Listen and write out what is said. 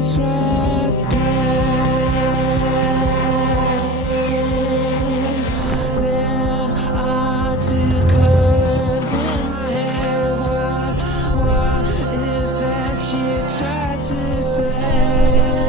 this rough place. There are two colors in my head. What is that you tried to say?